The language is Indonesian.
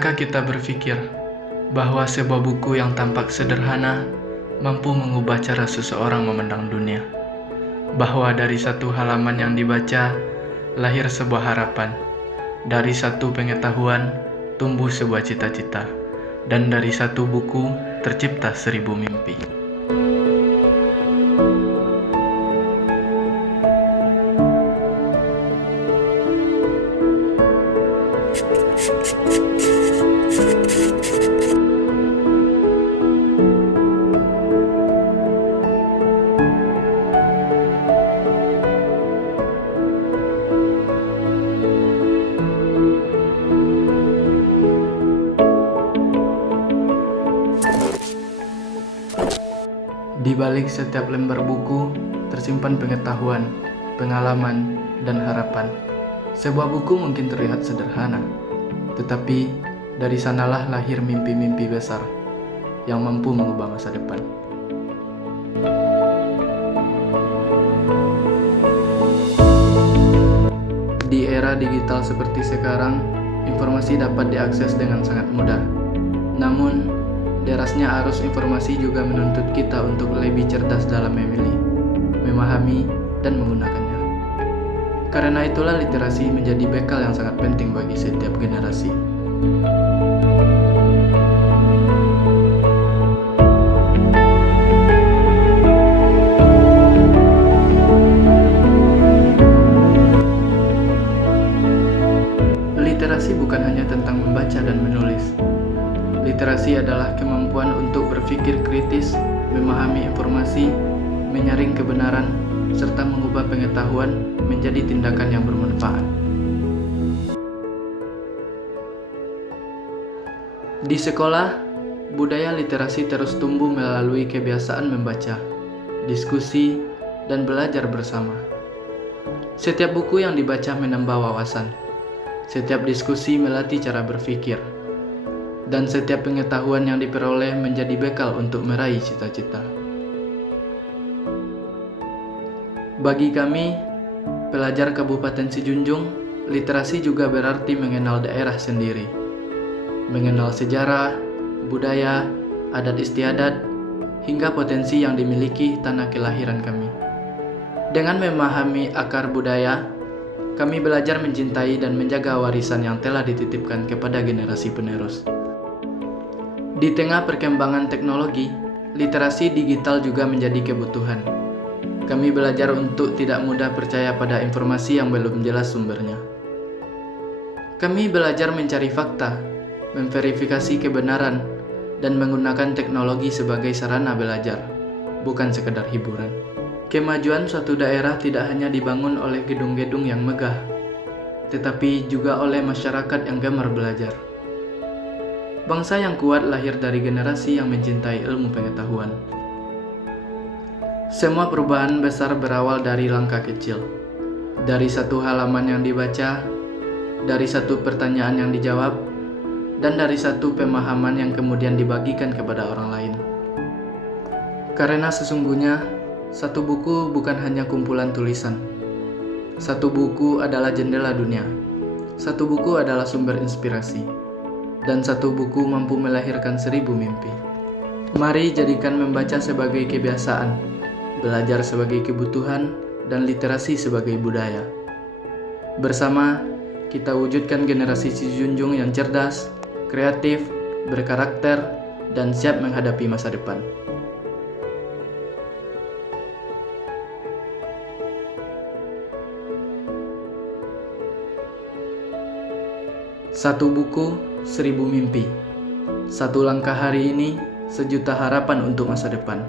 Pernahkah kita berpikir bahwa sebuah buku yang tampak sederhana mampu mengubah cara seseorang memandang dunia? Bahwa dari satu halaman yang dibaca lahir sebuah harapan, dari satu pengetahuan tumbuh sebuah cita-cita, dan dari satu buku tercipta 1000 mimpi. Di balik setiap lembar buku tersimpan pengetahuan, pengalaman, dan harapan. Sebuah buku mungkin terlihat sederhana, tetapi dari sanalah lahir mimpi-mimpi besar yang mampu mengubah masa depan. Di era digital seperti sekarang, informasi dapat diakses dengan sangat mudah. Namun, derasnya arus informasi juga menuntut kita untuk lebih cerdas dalam memilih, memahami, dan menggunakannya. Karena itulah literasi menjadi bekal yang sangat penting bagi setiap generasi. Literasi bukan hanya tentang membaca dan menulis. Literasi adalah kemampuan untuk berpikir kritis, memahami informasi, menyaring kebenaran, serta mengubah pengetahuan menjadi tindakan yang bermanfaat. Di sekolah, budaya literasi terus tumbuh melalui kebiasaan membaca, diskusi, dan belajar bersama. Setiap buku yang dibaca menambah wawasan, setiap diskusi melatih cara berpikir, dan setiap pengetahuan yang diperoleh menjadi bekal untuk meraih cita-cita. Bagi kami, pelajar Kabupaten Sijunjung, literasi juga berarti mengenal daerah sendiri, mengenal sejarah, budaya, adat istiadat, hingga potensi yang dimiliki tanah kelahiran kami. Dengan memahami akar budaya, kami belajar mencintai dan menjaga warisan yang telah dititipkan kepada generasi penerus. Di tengah perkembangan teknologi, literasi digital juga menjadi kebutuhan. Kami belajar untuk tidak mudah percaya pada informasi yang belum jelas sumbernya. Kami belajar mencari fakta, memverifikasi kebenaran, dan menggunakan teknologi sebagai sarana belajar, bukan sekedar hiburan. Kemajuan suatu daerah tidak hanya dibangun oleh gedung-gedung yang megah, tetapi juga oleh masyarakat yang gemar belajar. Bangsa yang kuat lahir dari generasi yang mencintai ilmu pengetahuan. Semua perubahan besar berawal dari langkah kecil, dari satu halaman yang dibaca, dari satu pertanyaan yang dijawab, dan dari satu pemahaman yang kemudian dibagikan kepada orang lain. Karena sesungguhnya, satu buku bukan hanya kumpulan tulisan. Satu buku adalah jendela dunia. Satu buku adalah sumber inspirasi. Dan satu buku mampu melahirkan 1000 mimpi. Mari jadikan membaca sebagai kebiasaan, belajar sebagai kebutuhan, dan literasi sebagai budaya. Bersama, kita wujudkan generasi Sijunjung yang cerdas, kreatif, berkarakter, dan siap menghadapi masa depan. Satu buku, 1000 mimpi. Satu langkah hari ini, sejuta harapan untuk masa depan.